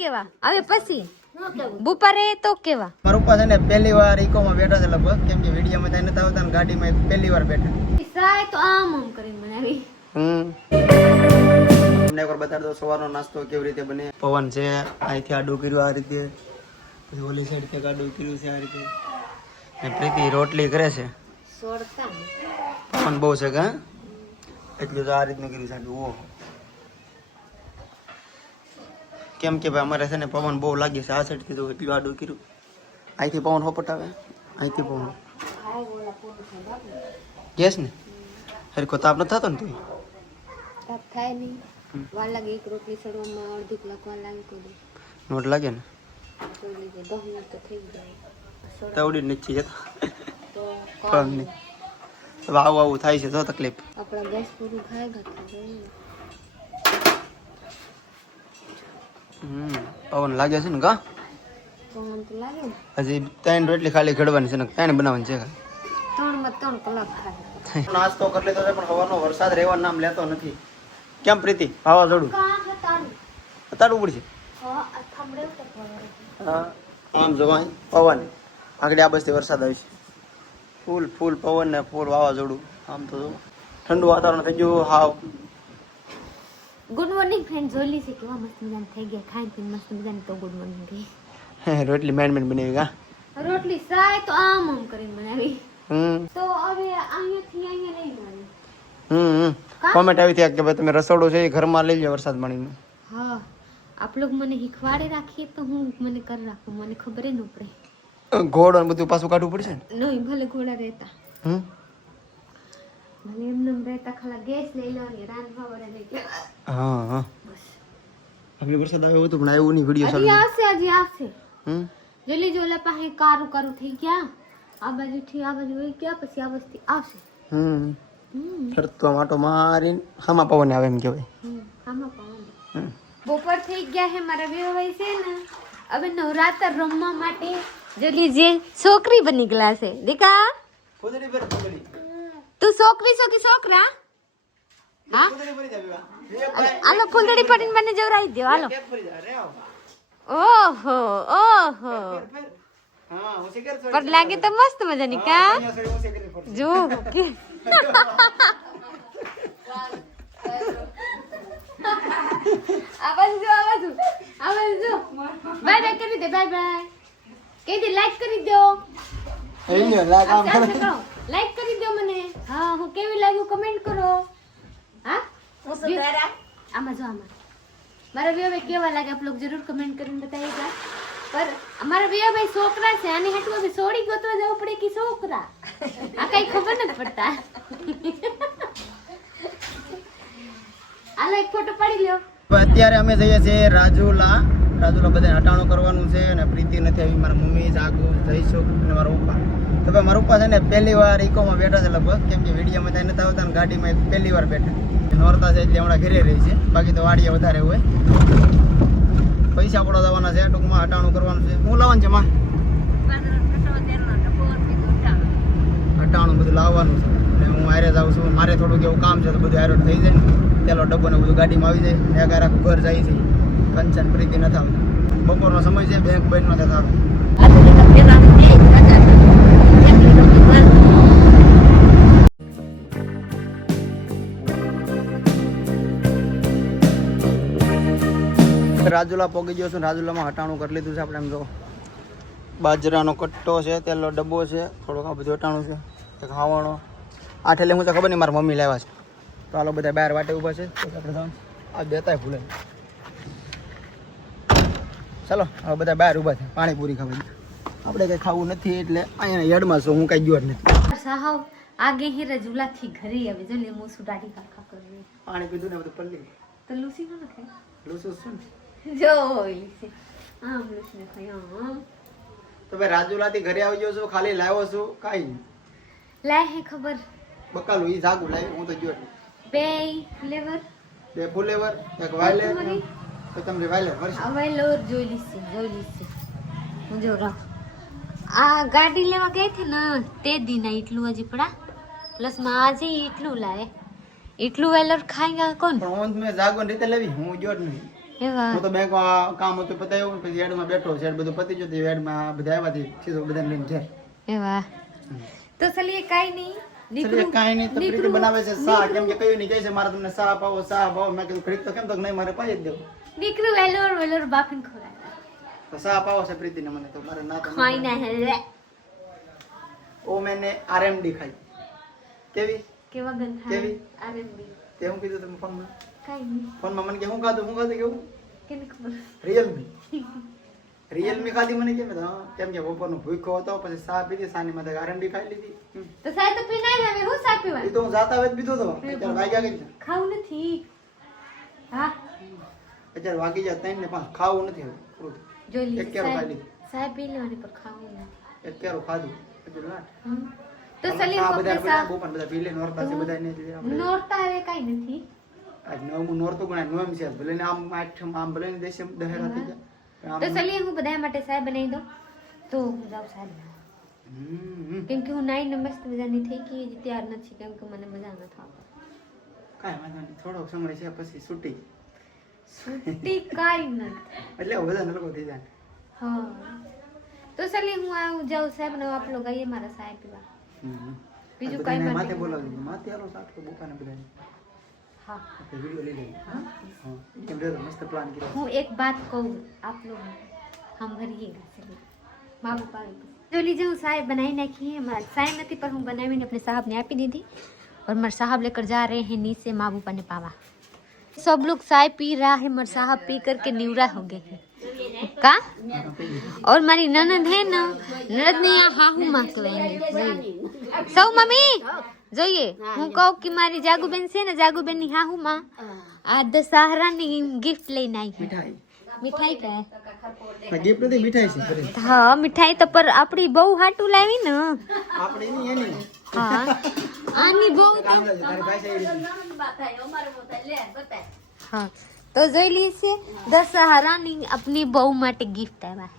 કેવા હવે પછી બુપારે તો કેવા મારા પપ્પા છે ને પહેલી વાર ઇકોમાં બેઠા છે લગભગ, કેમ કે વિડીયોમાં ત્યાં નતા આવતા ને ગાડીમાં પહેલી વાર બેઠા. સાય તો આમ કરીને બનાવી. તમને એકવાર બતાડી દો સવારનો નાસ્તો કેવી રીતે બને. પવન છે અહીંથી આડું કર્યું આ રીતે, પછી ઓલી સાઈડ થી આડું કર્યું છે આ રીતે, ને પ્રીતિ રોટલી કરે છે. સોડતા પવન બહુ છે કે એટલું તો આ રીતનું કર્યું છે આડું. ઓહો કેમ કે ભાઈ અમારે છે ને પવન બહુ લાગે છે આ સાઈડ થી, તો એટલું આડું કર્યું. અહીંથી પવન હોપટ આવે, અહીંથી પવન ગેસ ને હરખો તાપ ન થતો ને તું તાપ થાય નહીં. વાર લાગે એક રોટલી સડવામાં અડધી કલાક વાર લાગે કોઈ નોટ લાગે ને 10 મિનિટ તો થઈ જાય. તવડી નીચે જતો તો પવન નહીં હવે આવું આવું થાય છે તો તકલીફ. આપણા ગેસ પૂરું થાય ઘટે પવન લાગે છે ને કા પવન તો લાગે ને. હજી 3 રોટલી ખાલી ઘડવાની છે ને 3 બનાવવાની છે. 3 માં 3 કલાક થાય. નાસ્તો કરી લીધો છે પણ હવાનો વરસાદ રહેવાનું નામ લેતો નથી. કેમ પ્રીતિ વાવાઝોડું તારું પડશે? હા આમ જોવા પવન આગળ આ બસથી વરસાદ આવશે. ફૂલ ફૂલ પવન ને ફૂલ વાવાઝોડું. આમ તો જો ઠંડુ વાતાવરણ થઈ ગયું હાવ. ગુડ મોર્નિંગ ફ્રેન્ડ, જોઈ છે કેવા મસ્ત મજાના થઈ ગયા ખાઈ પીને મસ્ત મજાની. તો ગુડ મોર્નિંગ ગઈ રોટલી મેન બનાવી કા રોટલી સાય તો આમ કરીને બનાવી. તો હવે અહીંયાથી અહીંયા નહીં બનાવી. કોમેન્ટ આવી હતી કે ભાઈ તમે રસોડું છે એ ઘરમાં લઈ લો વરસાદ પાણીનું. હા આપ લોગ મને શીખવાડે રાખીએ તો હું મને કરી રાખું, મને ખબર ન પડે. ઘોડો ને બધું પાછું કાઢવું પડશે ને. નહીં ભલે ઘોડા રહેતા ભલે એમને રહેતા, ખાલી ગેસ લઈ લો ને રાંધવા વાળા લઈ લો. હા હા આગળ વરસાદ આવ્યો હતો પણ આવ્યો નહીં. વિડીયો હજી આવશે. જલ્દી જો ઓલા પાસે કારું કારું થઈ ગયા, આ બાજુથી આ બાજુ વહી ગયા, પછી આ વસ્તી આવશે. ફરતો માટો મારીને હામાં પવન આવે એમ કહેવાય. આમાં પવન બપોર થઈ ગયા છે મારા વેવાઈ છે ને હવે નવરાત્ર રમવા માટે જોલી જે છોકરી બની ગયેલા છે. દીકા તું છોકરી છો કે છોકરા? હા હાલો ફૂલડી પડીને મને જવરાઈ દો. હાલો ઓહો ઓહો પર લાગે તો મસ્ત મજાની કા જો કે આવાજ જો બાય બાય કરી દે. બાય બાય કહી દે. લાઈક કરી દો. લાઈક કરી દો મને. હા હું કેવી લાગ્યું કમેન્ટ કરો. હા આમાં જો આમાં મારા વિયો કેવા લાગે આપ લોગ જરૂર કમેન્ટ કરીને બતાવીએ. પર અમારા વિયો છોકરા છે, આની હાટુ હવે સોડી ગોતવા જવું પડે કે છોકરા આ કઈ ખબર નથી પડતા. આલો એક ફોટો પાડી લ્યો. અત્યારે અમે જઈએ છીએ રાજુલા બધા હટાણું કરવાનું છે અને પ્રીતિ નથી આવી. મારા મમ્મી જાગુ જઈશું અને મારા પપ્પા. તો ભાઈ મારા પપ્પા છે ને પહેલી વાર ઇકોમાં બેઠા છે લગભગ, કેમ કે વિડીયોમાં ત્યાં નતા આવતા ને ગાડીમાં પહેલી વાર બેઠા. નોરતા છે એટલે હમણાં ઘરે રહી છે, બાકી તો વાડીએ વધારે હોય. પૈસા પડો જવાના છે, ટૂંકમાં હટાણું કરવાનું છે. હું લાવવાનું છે માં હટાણું બધું લાવવાનું છે અને હું હારે જાઉં છું. મારે થોડુંક એવું કામ છે તો બધું હારે થઈ જાય ને પેલો ડબ્બો ને બધું ગાડીમાં આવી જાય ને આગળ આખું ઘર જાય છે. કંચન પ્રીતિ નથી આવતી. બપોરનો સમય છે, બેંક બંધ નથી થતું. રાજુલા પોગી ગયો છું. રાજુલામાં હટાણું કરી લીધું છે આપણે. એમ જો બાજરાનો કટ્ટો છે, તેલનો ડબ્બો છે, થોડુંક આ બધું હટાણું છે, એક ખાવાનો. આ ઠેલે હું તો ખબર નહીં મારા મમ્મી લાવ્યા છે. તો હાલો બધા બહાર વાટે ઊભા છે. આ બેતાય ભૂલે. ચાલો હવે બધા બહાર ઊભા છે પાણીપુરી ખાવા. આપણે કંઈ ખાવું નથી એટલે અહીંયા યડમાં છું. હું કાંઈ ગયો જ નથી. સાહબ આગે હી રજુલા થી ઘરે આવે જો લે મોસુ ડાડી કાકા કરે. પાણી પીધું ને બધું પલ્લી તો લુસી ન ખાય. લૂસું શું જો લુસી આમ લુસી ને ખાય. તો ભાઈ રાજુલાથી ઘરે આવી ગયો છું, ખાલી લાવ્યો છું કાંઈ નહીં. લાય હે ખબર બકાલું ઈ જાગું લાવ્યું. હું તો ગયો જ નહીં. બે ફ્લેવર, 2 ફ્લેવર, એક વાયલેટ. તો તમને વાયલેટ મળશે. હવે લોર જોઈ લીસી હું જો રાખ. આ ગાડી લેવા ગઈ હતી ને તે દિન એટલું હજી પડા પ્લસ માં આજે એટલું લાવે એટલું વેલર ખાઈ ગયા કોણ. પણ હું મેં જાગવાની રીતે લેવી. હું ગયો જ નહીં. એવા હું તો બેંક કામ હતું પતાવ્યું પછી એડમાં બેઠો છે બધું પતી ગયું એડમાં બધા આવ્યાથી સીધો બધાને લઈને ઘેર એવા તો ચલીએ કાઈ નહીં ચલીએ કાંઈ નહીં તો પ્રીતિ બનાવે છે સા કેમ કે કયું નહીં કહે છે મારે તમને સા પાવો મેં કીધું ખરીદ તો કેમ તો નહીં મારે પાઈ જ દેવું દીકરું વેલોર બાફીને ખવડાવે તો સા પાવો છે પ્રીતિને મને તો મારે ના તો ખાઈ ના હે ઓ મેને આરએમડી ખાઈ કેવી કેવા ગંધ કેવી? આરએનબી તે હું કીધું તમે ફોનમાં કાઈ નહીં ફોનમાં મને કે હું ખાધું કેવું કેને ખબર રિયલમી ખાધી મને કેમ કેમ કે બપોરનો ભૂખ્યો હતો પછી સા પીધી સાની માં આરએમડી ખાઈ લીધી તો સાહેબ તો પીનાય હવે હું સા પીવા એ તો હું જાતા વેત પીધો તો અત્યારે વાગ્યા કઈ ખાવું નથી હા અત્યારે વાગી જાય 3 ને 5 ખાવું નથી હવે પૂરું જો લી એક કેરો ખાઈ લીધું સાહેબ પી લેવાની પર ખાવું નથી એક કેરો ખાધું પછી લાટ તો સલીમ આપણે સા બોપન બધા પી લે નોરતા છે બધા ને આપણે નોરતા હવે કાઈ નથી આજ નવમું નોરતું ગણાય નોમ છે ભલે ને આમ આઠમ આમ ભલે ને દેશે દહેરા થઈ જાય તો ચલીએ હું બધા માટે સાહેબ બનાવી દઉં તો હું જાઉં સાહેબ કેમ કે હું નાઈને મસ્ત મજાની થઈ ગઈ હજી તૈયાર નથી કેમ કે મને મજા નથી આવતી કાંઈ વાંધો નહીં થોડોક સમય છે પછી છૂટી છૂટી કાઈ નથી એટલે બધા નલકો થઈ જાય હા તો ચલીએ હું આવું જાઉં સાહેબ ને આપ લોકો આવીએ મારા સાહેબ પીવા બીજું કાઈ માથે માટે બોલાવી દીધું માથે આલો સાટલો બોપાને બધાને હા વિડિયો લઈ લઈએ હા કેમ રેલો મસ્ત પ્લાન કર્યો હું एक बात कहूँ आप लोग हम भरिएगा चलिए बाबू पानी जो लीजिए હું चाय बनाई नाखी है हमारा चाय નથી पर હું બનાવીને अपने साहब ने આપી દીધી और मेरे साहब लेकर जा रहे हैं नीचे माँ बूपा ने पावा सब लोग चाय पी रहा है मेरे साहब पी करके निवरा हो गए हैं का और मारी ननद है ना ननद ने यहाँ हाहू माँ कहेंगे सौ मम्मी જોઈએ હું કહું કે મારી જાગુબેન છે ને જાગુબેન ની હાહુ માં આ દશહરા ની ગિફ્ટ લઈને આવી મીઠાઈ કે ગિફ્ટ નથી મીઠાઈ છે હા મીઠાઈ તો પર આપણી બહુ હાટું લાવી ને આપણે એની એની હા આની બહુ તો તારી પાસે હા તો જોઈ લીધી દશહરા ની આપની બહુ માટે ગિફ્ટ આવ્યા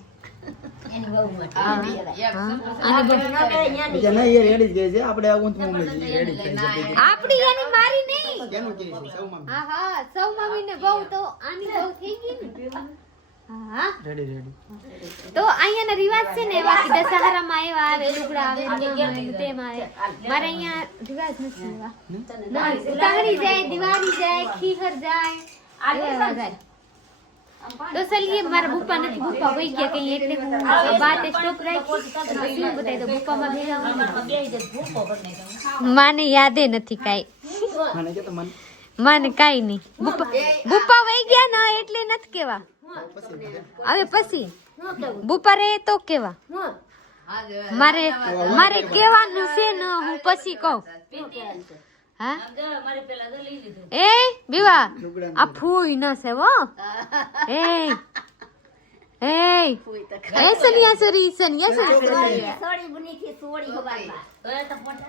બીજા ના એ રેડી જ ગઈ છે આપણે આવું તો મમ્મી રેડી થઈ જતી આપણી એની મારી નહીં કેનું કે છે સૌ મમ્મી હા હા સૌ મમ્મી ને બહુ તો આની બહુ થઈ ગઈ ને હા રેડી તો અહીંયાના રિવાજ છે ને એવા કે દશહરામાં એવા આવે લુગડા આવે તેમાં આવે મારે અહીંયા રિવાજ નથી એવા ઉતાવળી જાય દિવાળી જાય ખીહર જાય એવા જાય તો ચલીએ મારા બુપ્પા નથી બુપ્પા વહી ગયા કઈ એટલે હું બાત સ્ટોપ રાખી પછી હું બતાવી દઉં બુપ્પામાં ભેગા માને યાદે નથી કાઈ મને કે તો મન માને કાઈ નહીં બુપ્પા વહી ગયા ના એટલે નથી કેવા હવે પછી બુપ્પા રહે તો કેવા મારે કેવાનું છે ને હું પછી કહું હા એ બીવા આ ફૂઈ ન છે હો એ સનિયા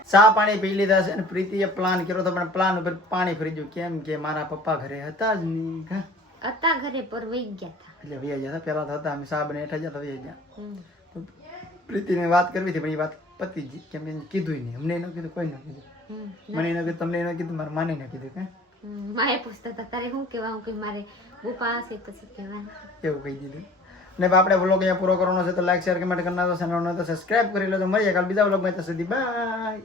ચા પાણી પી લીધા છે અને પ્રીતિએ પ્લાન કર્યો તો પણ પ્લાન ઉપર પાણી ફરી ગયું કેમ કે મારા પપ્પા ઘરે હતા જ નહીં હા હતા ઘરે પર વહી ગયા હતા એટલે વૈયા ગયા હતા પેલા તો હતા અમે ચા બને હેઠા ગયા વૈયા ગયા તો પ્રીતિને વાત કરવી હતી પણ એ વાત પતી ગઈ કેમ કે કીધું નહીં અમને ન કીધું કોઈ ન કીધું મને ન કીધું તમને ન કીધું મારા માને ન કીધું કે માએ પૂછતા હતા તારે શું કહેવા હું કે મારે બુપા હશે પછી કહેવાનું એવું કહી દીધું ને આપણે વ્લોગ અહીંયા પૂરો કરવાનો છે તો લાઈક શેર કમેન્ટ કરનાર તો ચેનલ તો સબસ્ક્રાઇબ કરી લો તો મળીએ કાલ બીજા વ્લોગમાં ત્યાં સુધી બાય